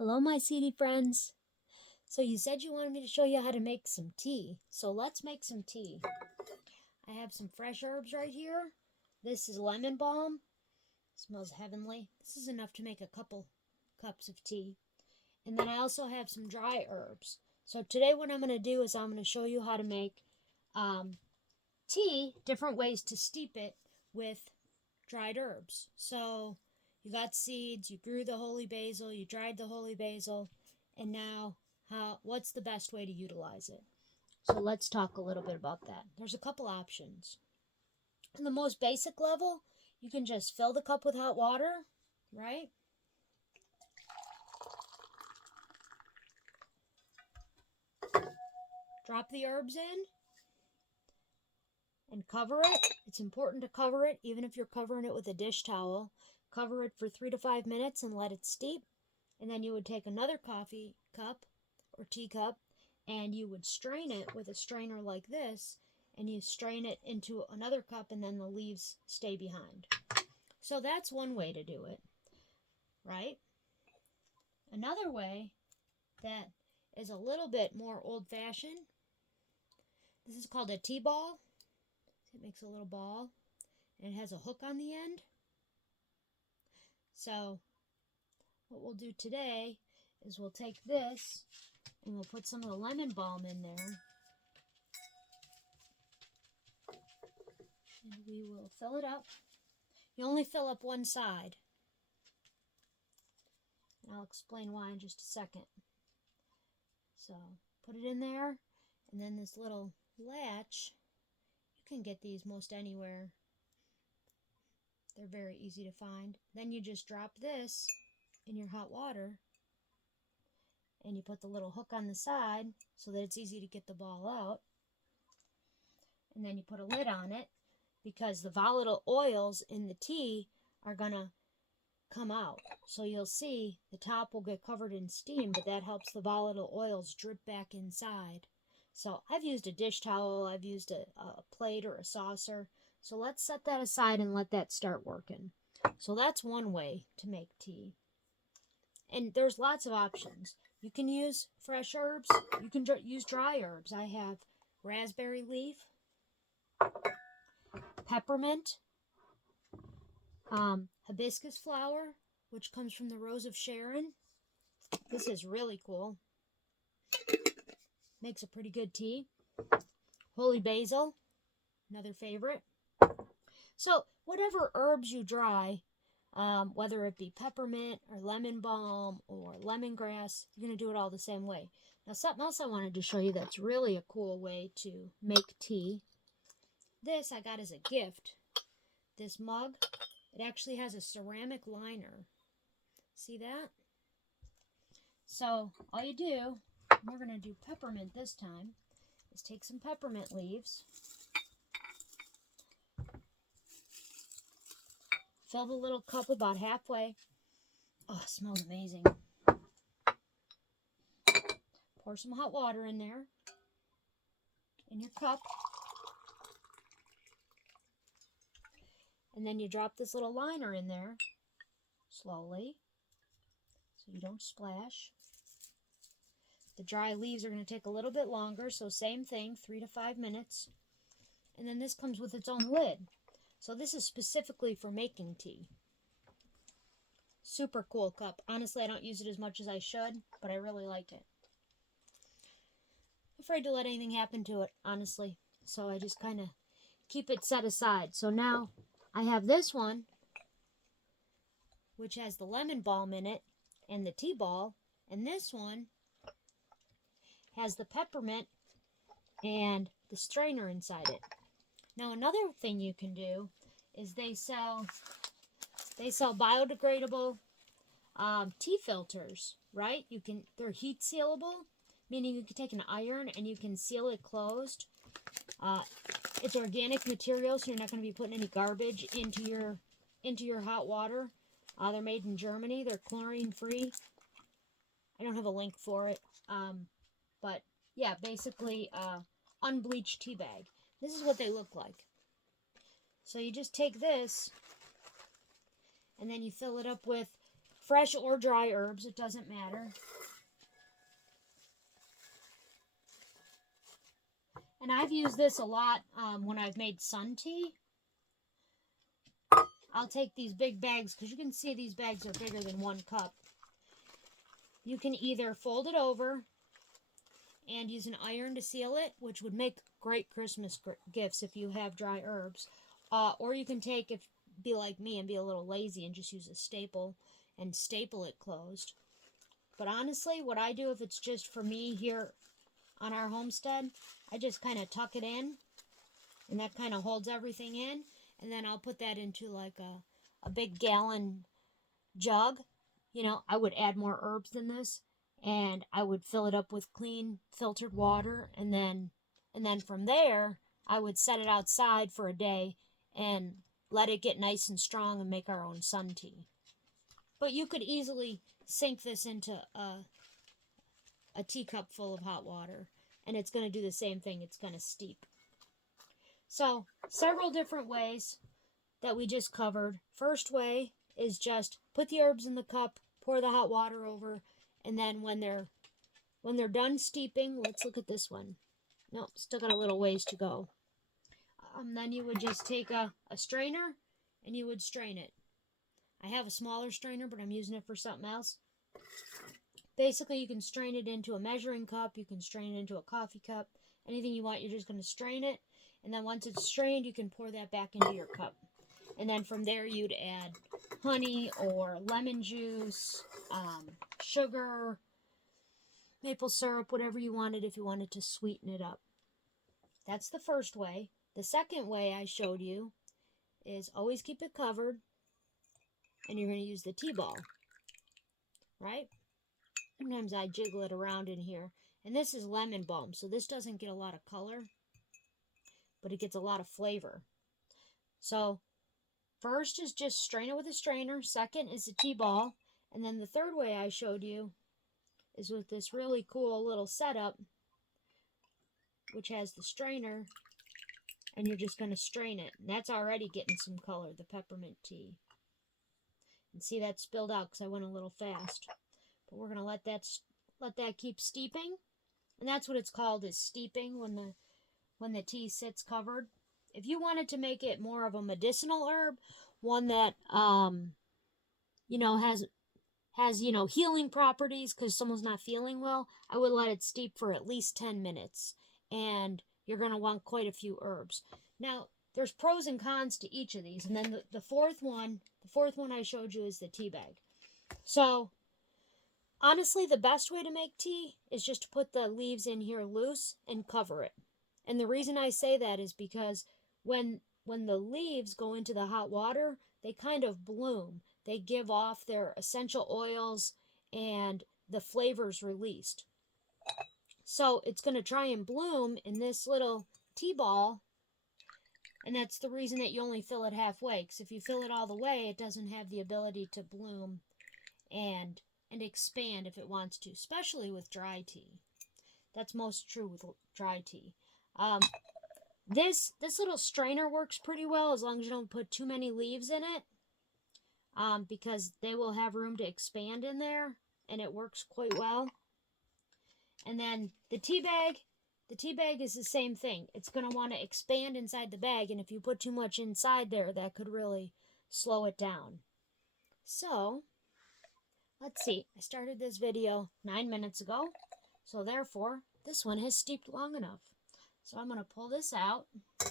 Hello, my seedy friends. So you said you wanted me to show you how to make some tea. So let's make some tea. I have some fresh herbs right here. This is lemon balm. Smells heavenly. This is enough to make a couple cups of tea. And then I also have some dry herbs. So today what I'm going to do is I'm going to show you how to make tea, different ways to steep it with dried herbs. So you got seeds, you grew the holy basil, you dried the holy basil, and now what's the best way to utilize it? So let's talk a little bit about that. There's a couple options. On the most basic level, you can just fill the cup with hot water, right? Drop the herbs in and cover it. It's important to cover it, even if you're covering it with a dish towel. Cover it for 3 to 5 minutes and let it steep. And then you would take another coffee cup or teacup and you would strain it with a strainer like this, and you strain it into another cup, and then the leaves stay behind. So that's one way to do it, right? Another way that is a little bit more old-fashioned, this is called a tea ball. It makes a little ball, and it has a hook on the end. So what we'll do today is we'll take this and we'll put some of the lemon balm in there. And we will fill it up. You only fill up one side. And I'll explain why in just a second. So put it in there, and then this little latch, you can get these most anywhere. They're very easy to find. Then you just drop this in your hot water, and you put the little hook on the side so that it's easy to get the ball out. And then you put a lid on it, because the volatile oils in the tea are going to come out. So you'll see the top will get covered in steam, but that helps the volatile oils drip back inside. So I've used a dish towel, I've used a plate or a saucer. So let's set that aside and let that start working. So that's one way to make tea. And there's lots of options. You can use fresh herbs. You can use dry herbs. I have raspberry leaf, peppermint, hibiscus flower, which comes from the Rose of Sharon. This is really cool. Makes a pretty good tea. Holy basil, another favorite. So whatever herbs you dry, whether it be peppermint or lemon balm or lemongrass, you're going to do it all the same way. Now, something else I wanted to show you that's really a cool way to make tea. This I got as a gift. This mug, it actually has a ceramic liner. See that? So all you do, we're going to do peppermint this time, is take some peppermint leaves, fill the little cup about halfway. Oh, it smells amazing. Pour some hot water in there, in your cup. And then you drop this little liner in there, slowly, so you don't splash. The dry leaves are going to take a little bit longer, so same thing, 3 to 5 minutes. And then this comes with its own lid. So this is specifically for making tea. Super cool cup. Honestly, I don't use it as much as I should, but I really like it. I'm afraid to let anything happen to it, honestly. So I just kind of keep it set aside. So now I have this one, which has the lemon balm in it and the tea ball. And this one has the peppermint and the strainer inside it. Now another thing you can do is they sell biodegradable tea filters, right? They're heat sealable, meaning you can take an iron and you can seal it closed. It's organic material, so you're not going to be putting any garbage into your hot water. They're made in Germany. They're chlorine free. I don't have a link for it. But yeah, basically unbleached tea bag. This is what they look like. So you just take this and then you fill it up with fresh or dry herbs, it doesn't matter. And I've used this a lot when I've made sun tea. I'll take these big bags, because you can see these bags are bigger than 1 cup. You can either fold it over and use an iron to seal it, which would make great Christmas gifts if you have dry herbs. Or you can be like me and be a little lazy and just use a staple and staple it closed. But honestly, what I do if it's just for me here on our homestead, I just kind of tuck it in, and that kind of holds everything in. And then I'll put that into like a big gallon jug. You know, I would add more herbs than this, and I would fill it up with clean filtered water, and then from there I would set it outside for a day and let it get nice and strong and make our own sun tea. But you could easily sink this into a teacup full of hot water, and it's going to do the same thing. It's going to steep. So, several different ways that we just covered. First way is just put the herbs in the cup, pour the hot water over, and then when they're done steeping, let's look at this one. Nope, still got a little ways to go. Then you would just take a strainer and you would strain it. I have a smaller strainer, but I'm using it for something else. Basically, you can strain it into a measuring cup. You can strain it into a coffee cup. Anything you want, you're just going to strain it. And then once it's strained, you can pour that back into your cup. And then from there, you'd add honey or lemon juice, sugar, maple syrup, whatever you wanted if you wanted to sweeten it up. That's the first way. The second way I showed you is always keep it covered. And you're going to use the tea ball. Right? Sometimes I jiggle it around in here. And this is lemon balm, so this doesn't get a lot of color, but it gets a lot of flavor. So, first is just strain it with a strainer. Second is the tea ball. And then the third way I showed you is with this really cool little setup, which has the strainer, and you're just going to strain it. And that's already getting some color, the peppermint tea. And see, that spilled out because I went a little fast. But we're going to let that keep steeping. And that's what it's called, is steeping, when the tea sits covered. If you wanted to make it more of a medicinal herb, one that has healing properties because someone's not feeling well, I would let it steep for at least 10 minutes. And you're going to want quite a few herbs. Now, there's pros and cons to each of these. And then the fourth one I showed you is the tea bag. So, honestly, the best way to make tea is just to put the leaves in here loose and cover it. And the reason I say that is because when the leaves go into the hot water, they kind of bloom. They give off their essential oils and the flavors released. So it's going to try and bloom in this little tea ball. And that's the reason that you only fill it halfway. Because if you fill it all the way, it doesn't have the ability to bloom and expand if it wants to, especially with dry tea. That's most true with dry tea. This little strainer works pretty well as long as you don't put too many leaves in it, because they will have room to expand in there, and it works quite well. And then the tea bag is the same thing. It's going to want to expand inside the bag, and if you put too much inside there, that could really slow it down. So, let's see. I started this video 9 minutes ago, so therefore, this one has steeped long enough. So I'm going to pull this out. Pull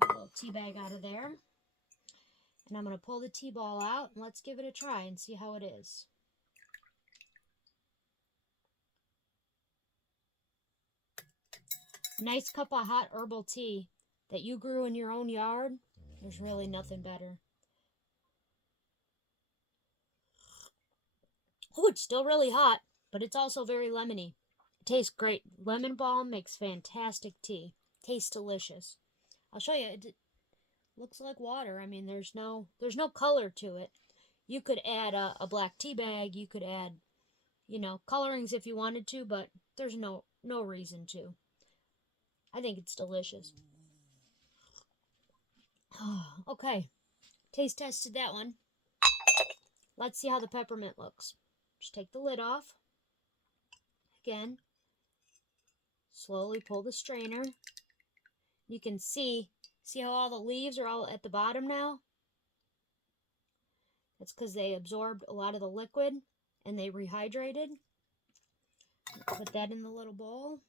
that little tea bag out of there. And I'm going to pull the tea ball out, and let's give it a try and see how it is. Nice cup of hot herbal tea that you grew in your own yard. There's really nothing better. Oh, it's still really hot, but it's also very lemony. It tastes great. Lemon balm makes fantastic tea. Tastes delicious. I'll show you. It looks like water. I mean, there's no color to it. You could add a black tea bag. You could add, colorings if you wanted to, but there's no reason to. I think it's delicious. Okay. taste tested that one. Let's see how the peppermint looks. Just take the lid off. Again, slowly pull the strainer. You can see how all the leaves are all at the bottom now? That's because they absorbed a lot of the liquid and they rehydrated. Put that in the little bowl.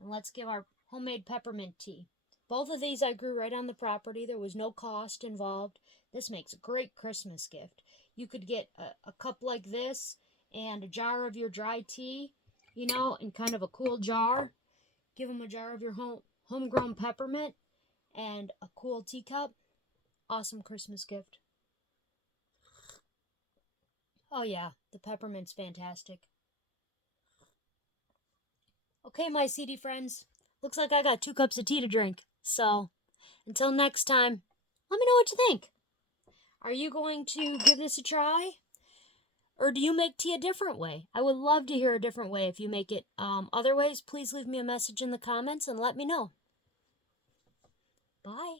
And let's give our homemade peppermint tea. Both of these I grew right on the property. There was no cost involved. This makes a great Christmas gift. You could get a cup like this and a jar of your dry tea, you know, in kind of a cool jar. Give them a jar of your homegrown peppermint and a cool teacup. Awesome Christmas gift. Oh yeah, the peppermint's fantastic. Okay, my CD friends. Looks like I got 2 cups of tea to drink. So, until next time, let me know what you think. Are you going to give this a try? Or do you make tea a different way? I would love to hear a different way if you make it other ways. Please leave me a message in the comments and let me know. Bye.